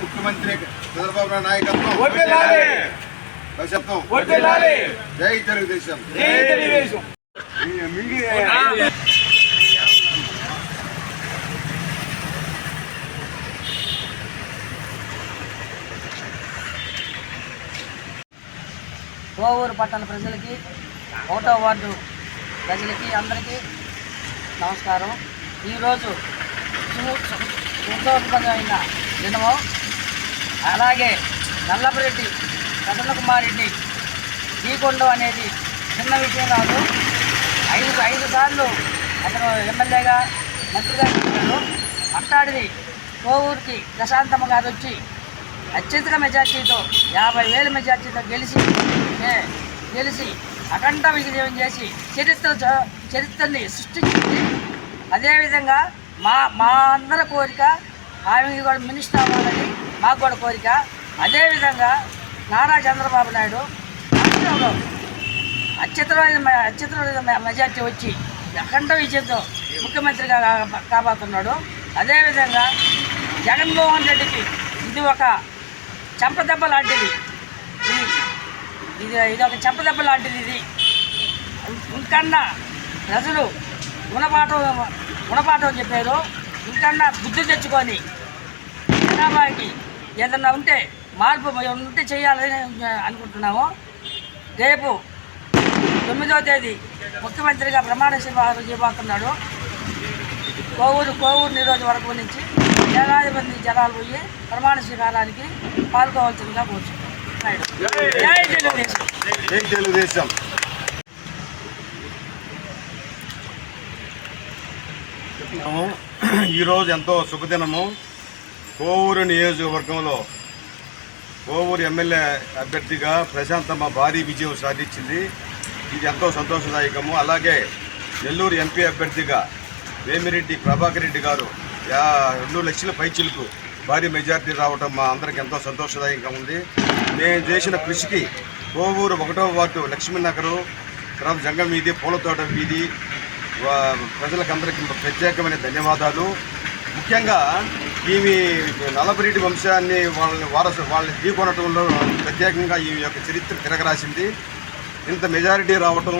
ముఖ్యమంత్రి చంద్రబాబు నాయకత్వం జై తెలుగుదేశం. కోవూరు పట్టణ ప్రజలకి 1వ వార్డు ప్రజలకి అందరికీ నమస్కారం. ఈరోజు సంతోషకరమైన దినము. అలాగే నల్లపరెడ్డి ప్రసన్న కుమార్ రెడ్డి ఢీకొండం అనేది చిన్న విషయం కాదు. ఐదు సార్లు అతను ఎమ్మెల్యేగా మంత్రిగా చేశారు. అట్టాడిది కోవూరుకి ప్రశాంతమ్మ గారు వచ్చి అత్యధిక మెజార్టీతో 50,000 మెజార్టీతో గెలిచి అఖండ విజయం చేసి చరిత్రని సృష్టించింది. అదేవిధంగా మా అందరి కోరిక ఆమెకి కూడా మినిస్టర్ అవ్వాలని మాకు కూడా కోరిక. అదేవిధంగా నారా చంద్రబాబు నాయుడు రాష్ట్రంలో అత్యుత్తమైన మెజార్టీ వచ్చి అఖండ విజయంతో ముఖ్యమంత్రిగా కాబోతున్నాడు. అదేవిధంగా జగన్మోహన్ రెడ్డికి ఇది ఒక చెంపదెబ్బ లాంటిది. ఇది ఒక చెంపదెబ్బ లాంటిది. ఇది ఇంకన్నా ప్రజలు గుణపాఠం చెప్పారు. ఇంకన్నా బుద్ధి తెచ్చుకొని జనాభాకి ఏదన్నా ఉంటే మార్పు ఉంటే చేయాలని అనుకుంటున్నాము. రేపు 9వ తేదీ ముఖ్యమంత్రిగా ప్రమాణ స్వీకారం చేయబోతున్నాడు. కోవూరు నియోజకవర్గం నుంచి వేలాది మంది జనాలు పోయి ప్రమాణ స్వీకారానికి పాల్గొవలసిందిగా కోరుచున్నాడు. జై తెలుగుదేశం. ఈరోజు ఎంతో శుభదినము. కోవూరు నియోజకవర్గంలో కోవూరు ఎమ్మెల్యే అభ్యర్థిగా ప్రశాంతమ్మ భారీ విజయం సాధించింది. ఇది ఎంతో సంతోషదాయకము. అలాగే నెల్లూరు ఎంపీ అభ్యర్థిగా వేమిరెడ్డి ప్రభాకర్ రెడ్డి గారు 2 లక్షల పైచిలకు భారీ మెజార్టీ రావటం మా అందరికి ఎంతో సంతోషదాయకంగా ఉంది. మేము చేసిన కృషికి కోవూరు 1వ వార్డు లక్ష్మీనగరు, తర్వాత జంగం వీధి, పూలతోట వీధి ప్రజలకందరికీ ప్రత్యేకమైన ధన్యవాదాలు. ముఖ్యంగా ఈమె నల్లపరెడ్డి వంశాన్ని వాళ్ళని ఢీకొనటంలో ప్రత్యేకంగా ఈ యొక్క చరిత్ర తిరగరాసింది. ఇంత మెజారిటీ రావటం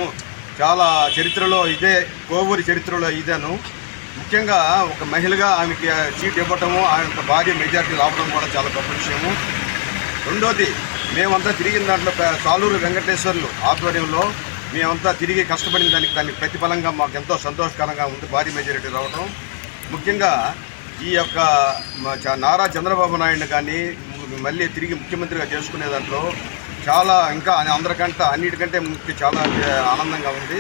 చాలా చరిత్రలో ఇదే, కోవూరు చరిత్రలో ఇదేను. ముఖ్యంగా ఒక మహిళగా ఆమెకి సీట్ ఇవ్వటము, ఆమె భారీ మెజారిటీ రావడం కూడా చాలా గొప్ప విషయము. రెండోది, మేమంతా తిరిగిన దాంట్లో సాలూరు వెంకటేశ్వర్లు ఆధ్వర్యంలో మేమంతా తిరిగి కష్టపడిన దానికి ప్రతిఫలంగా మాకు ఎంతో సంతోషకరంగా ఉంది భారీ మెజారిటీ రావడం. ముఖ్యంగా ఈ యొక్క నారా చంద్రబాబు నాయుడు కానీ మళ్ళీ తిరిగి ముఖ్యమంత్రిగా చేసుకునే దాంట్లో చాలా ఇంకా అందరికంటే అన్నిటికంటే చాలా ఆనందంగా ఉంది.